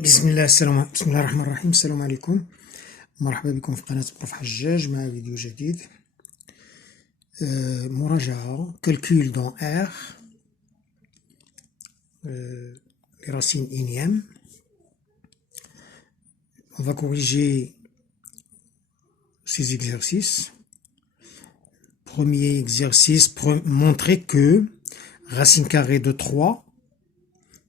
بسم الله الرحمن الرحيم. السلام عليكم، مرحبا بكم في قناة بروف حجاج مع فيديو جديد. مراجعة calcul dans R, les racines énièmes. On va corriger ces exercices. Premier exercice, montrer que racine carrée de 3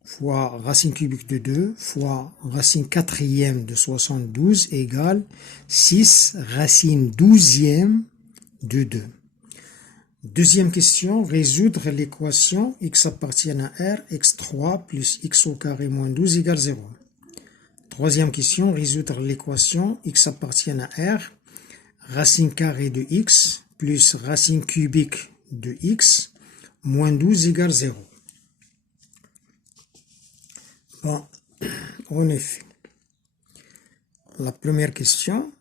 fois racine cubique de 2 fois racine quatrième de 72 égale 6 racine douzième de 2. Deuxième question, résoudre l'équation x appartient à R, x3 plus x au carré moins 12 égale 0. Troisième question, résoudre l'équation x appartient à R, racine carrée de x plus racine cubique de x moins 12 égale 0. Bon, en effet, la première question,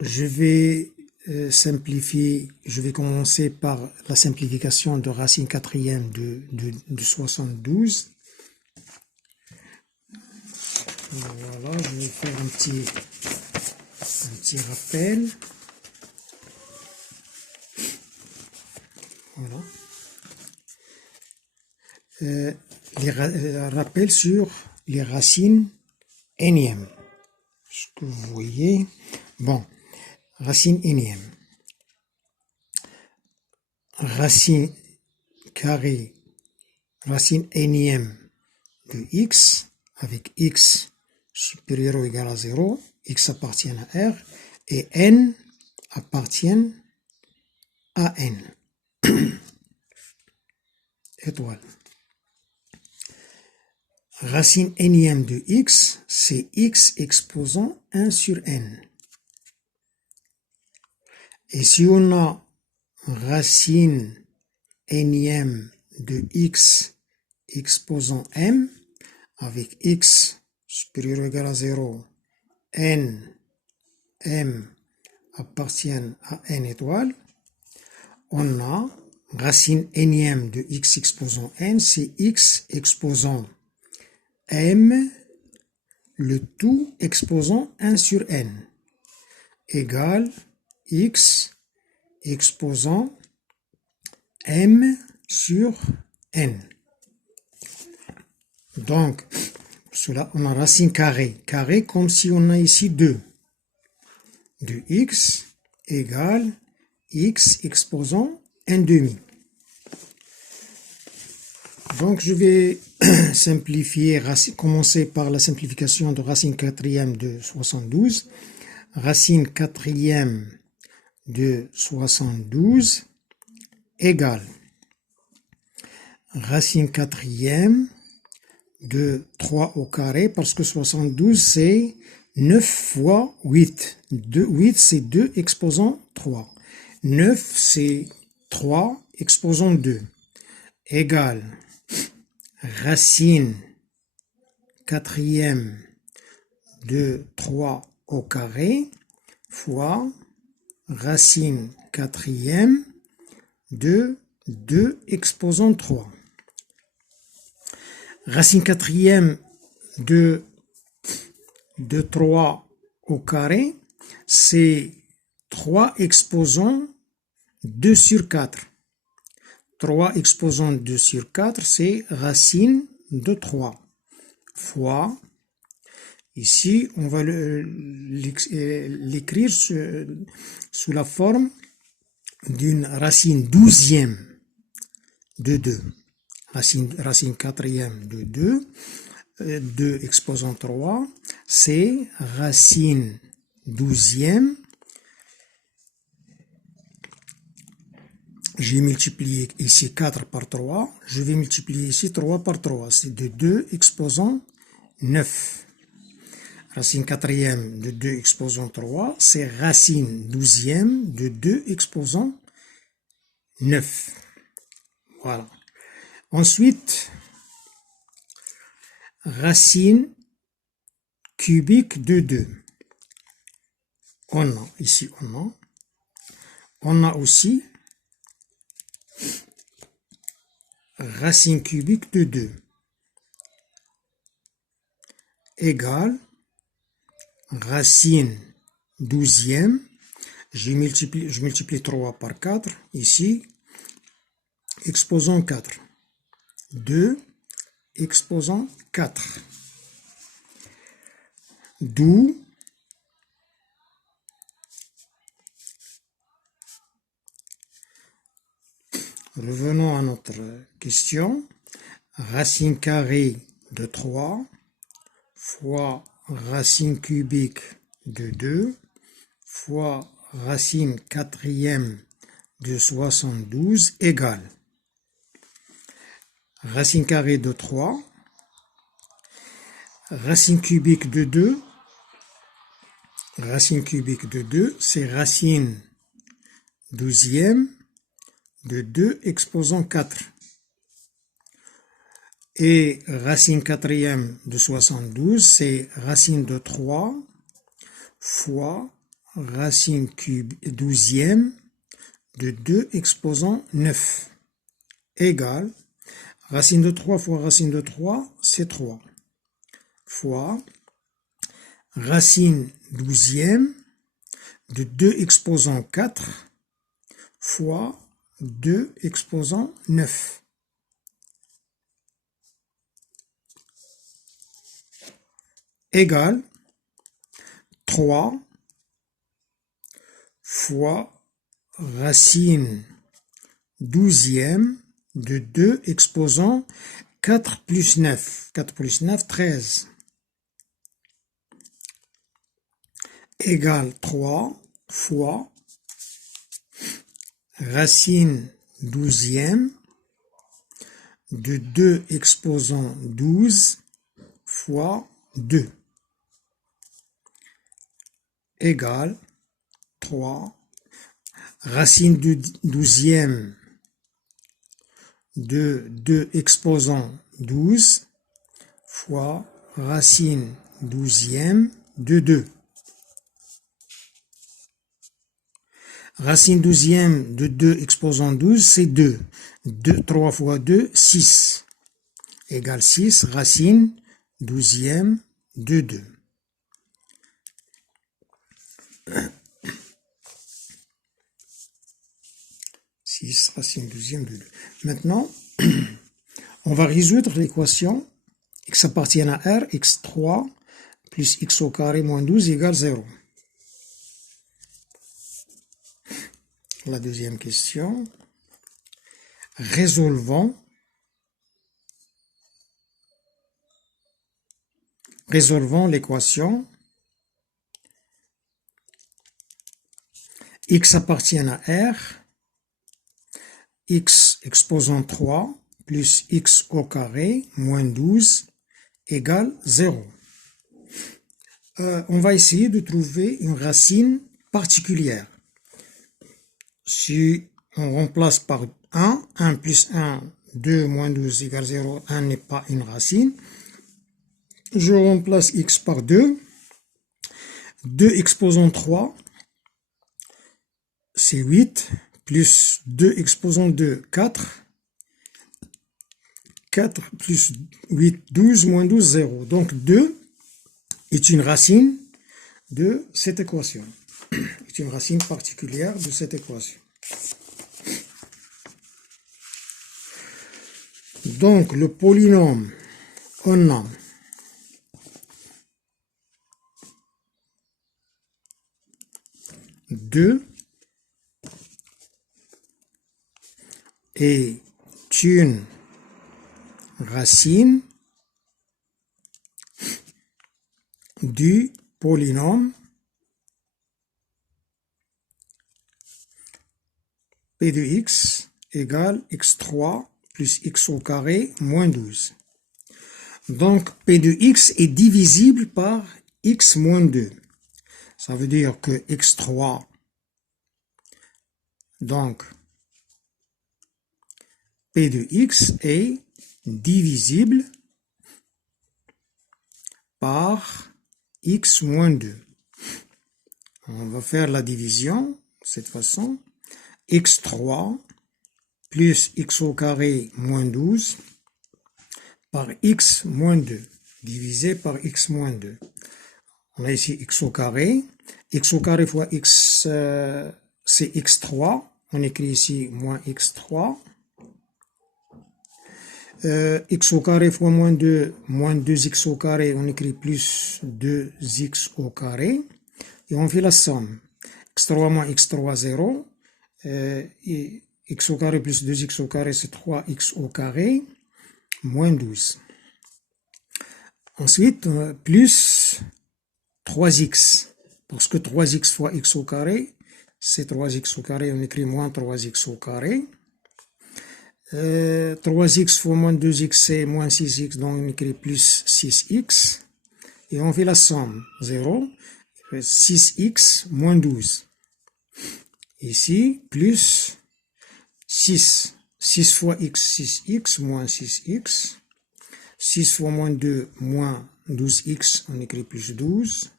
je vais simplifier, je vais commencer par la simplification de racine quatrième de 72. Voilà, je vais faire un petit rappel. Voilà. Rappel sur les racines énièmes. Ce que vous voyez. Bon, racine énième. Racine carrée, racine énième de x, avec x supérieur ou égal à 0, x appartient à R, et n appartient à n. Étoile. Racine énième de x, c'est x exposant 1 sur n. Et si on a racine énième de x exposant m, avec x supérieur ou égal à 0, n, m appartiennent à n étoile, on a racine énième de x exposant n, c'est x exposant m, le tout exposant 1 sur n, égale x exposant m sur n. Donc, cela, on a racine carrée. Carré comme si on a ici 2. De x égale x exposant 1 demi. Donc, je vais simplifier, commencer par la simplification de racine quatrième de 72. Racine quatrième de 72 égale racine quatrième de 3 au carré, parce que 72 c'est 9 fois 8. 8 c'est 2 exposant 3. 9 c'est 3 exposant 2. Égale racine quatrième de 3 au carré fois racine quatrième de 2 exposant 3. Racine quatrième de 3 au carré, c'est 3 exposant 2 sur 4. 3 exposant 2 sur 4, c'est racine de 3 fois, ici on va l'écrire sous la forme d'une racine douzième de 2. Racine quatrième de 2, 2 exposant 3, c'est racine douzième. J'ai multiplié ici 4 par 3, je vais multiplier ici 3 par 3, c'est de 2 exposant 9. Racine quatrième de 2 exposant 3, c'est racine douzième de 2 exposant 9. Voilà. Ensuite, racine cubique de 2. On a, ici on a aussi racine cubique de 2 égale racine douzième, je multiplie 3 par 4, ici, exposant 4. 2 exposant 4. D'où revenons à notre question. Racine carrée de 3 fois racine cubique de 2 fois racine quatrième de 72 égale racine carrée de 3, racine cubique de 2, c'est racine douzième de 2 exposant 4. Et racine quatrième de 72, c'est racine de 3 fois racine douzième de 2 exposant 9 égale racine de 3 fois racine de 3, c'est 3 fois racine douzième de 2 exposant 4 fois 2 exposant 9 égale 3 fois racine douzième de 2 exposant 4 plus 9. 4 plus 9, 13. Égale 3 fois racine douzième de 2 exposant 12 fois 2 égale 3 racine douzième de 2 exposant 12 fois racine douzième de 2. Racine douzième de 2 exposant 12, c'est 2. 3 fois 2, 6. Égale 6, racine douzième de 2. Racine douzième de 2. Maintenant, on va résoudre l'équation x appartient à R, x3 plus x au carré moins 12 égale 0. La deuxième question. Résolvons l'équation x appartient à R, x exposant 3 plus x au carré moins 12 égale 0. On va essayer de trouver une racine particulière. Si on remplace par 1, 1 plus 1, 2 moins 12 égale 0, 1 n'est pas une racine. Je remplace x par 2. 2 exposant 3, c'est 8, plus 2 exposant 2, 4. 4 plus 8, 12, moins 12, 0. Donc 2 est une racine de cette équation. C'est une racine particulière de cette équation. Donc le polynôme, on a deux est une racine du polynôme P de x égale x3 plus x au carré moins 12. Donc P de x est divisible par x moins 2. Ça veut dire que x3, donc P de x est divisible par x moins 2. On va faire la division de cette façon. x3 plus x au carré moins 12 par x moins 2 divisé par x moins 2. On a ici x au carré fois x, c'est x3. On écrit ici moins x3. X au carré fois moins 2x au carré, on écrit plus 2x au carré. Et on fait la somme. x3 moins x3, 0. Et x au carré plus 2x au carré, c'est 3x au carré, moins 12. Ensuite, plus 3x. Parce que 3x fois x au carré, c'est 3x au carré, on écrit moins 3x au carré. 3x fois moins 2x, c'est moins 6x, donc on écrit plus 6x. Et on fait la somme, 0. 6x moins 12. Ici, plus 6. 6 fois x, 6x, moins 6x. 6 fois moins 2, moins 12x, on écrit plus 12.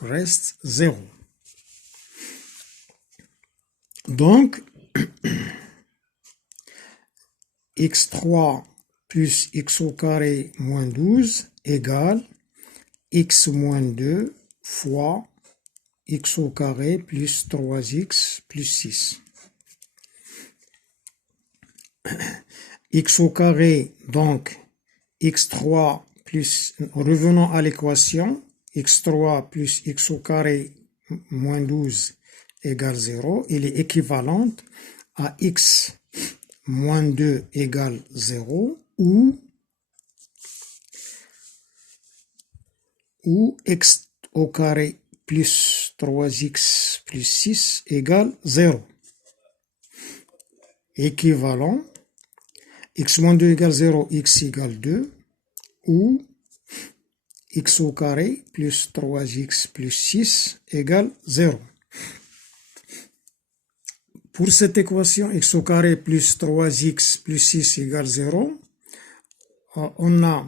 Reste 0. Donc, x3 plus x au carré moins 12 égale x moins 2 fois x au carré plus 3x plus 6. X au carré, donc x3 plus, revenons à l'équation, x3 plus x au carré moins 12 égale 0. Il est équivalente à x moins 2 égale 0 ou x au carré plus 3x plus 6 égale 0. Équivalent, x moins 2 égale 0, x égale 2, ou x au carré plus 3x plus 6 égale 0. Pour cette équation, x au carré plus 3x plus 6 égale 0, on a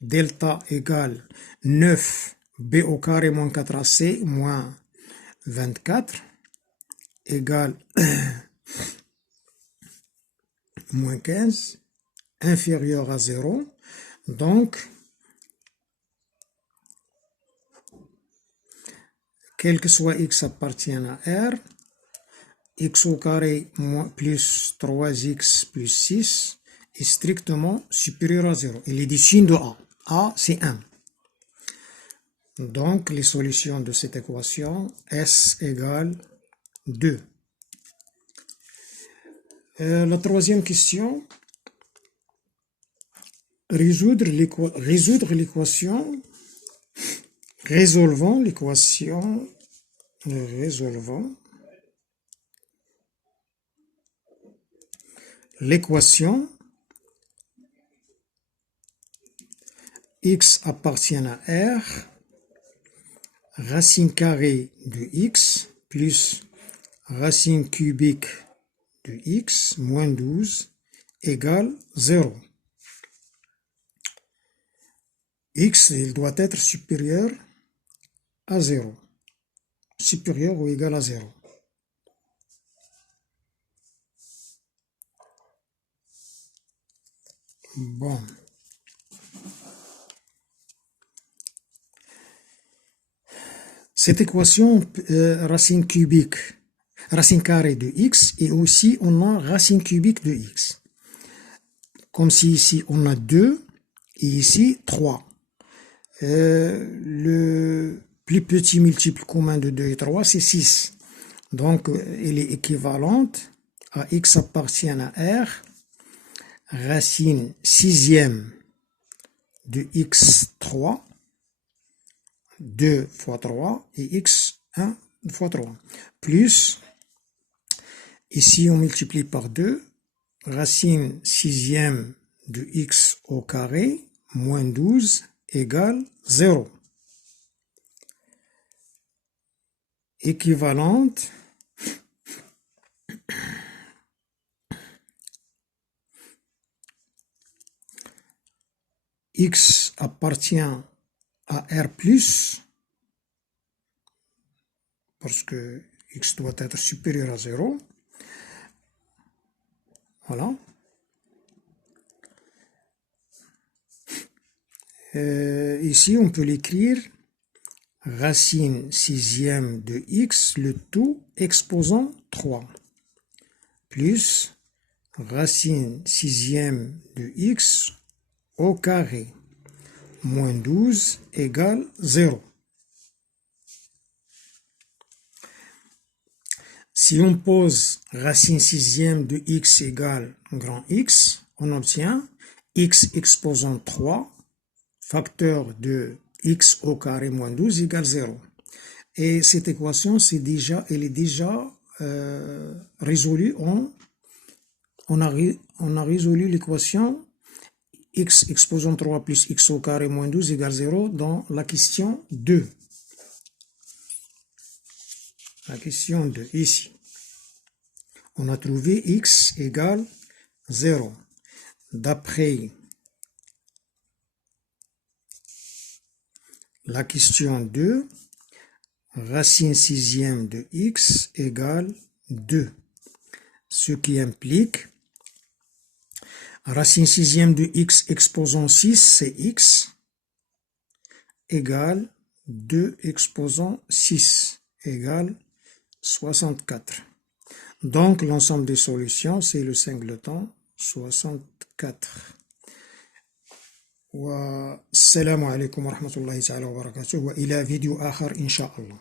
delta égale 9 b au carré moins 4ac moins 24 égale moins 15 inférieur à 0. Donc, quel que soit x appartient à R, x au carré moins plus 3x plus 6 est strictement supérieur à 0. Il est du signe de A. A, c'est 1. Donc, les solutions de cette équation, S égale 2. La troisième question, résolvons l'équation x appartient à R, racine carrée de x plus racine cubique de x moins 12 égale 0. X, il doit être supérieur à 0. Supérieur ou égal à 0. Bon. Cette équation, racine cubique, racine carrée de x, et aussi on a racine cubique de x. Comme si ici on a 2 et ici 3. Le plus petit multiple commun de 2 et 3, c'est 6. Donc, elle est équivalente à x appartient à R, racine sixième de x3, 2 fois 3, et x1 fois 3, plus, ici on multiplie par 2, racine sixième de x au carré, moins 12, égale 0. Équivalente x appartient à R+, parce que x doit être supérieur à 0, Voilà. Ici, on peut l'écrire racine sixième de x, le tout exposant 3, plus racine sixième de x au carré, moins 12 égale 0. Si on pose racine sixième de x égale grand X, on obtient x exposant 3, facteur de x au carré moins 12 égale 0. Et cette équation, elle est déjà résolue. On a résolu l'équation x exposant 3 plus x au carré moins 12 égale 0 dans la question 2. La question 2, ici. On a trouvé x égale 0. D'après la question 2, racine sixième de x égale 2. Ce qui implique racine sixième de x exposant 6, c'est x, égale 2 exposant 6, égale 64. Donc, l'ensemble des solutions, c'est le singleton 64. والسلام عليكم ورحمة الله تعالى وبركاته وإلى فيديو آخر إن شاء الله.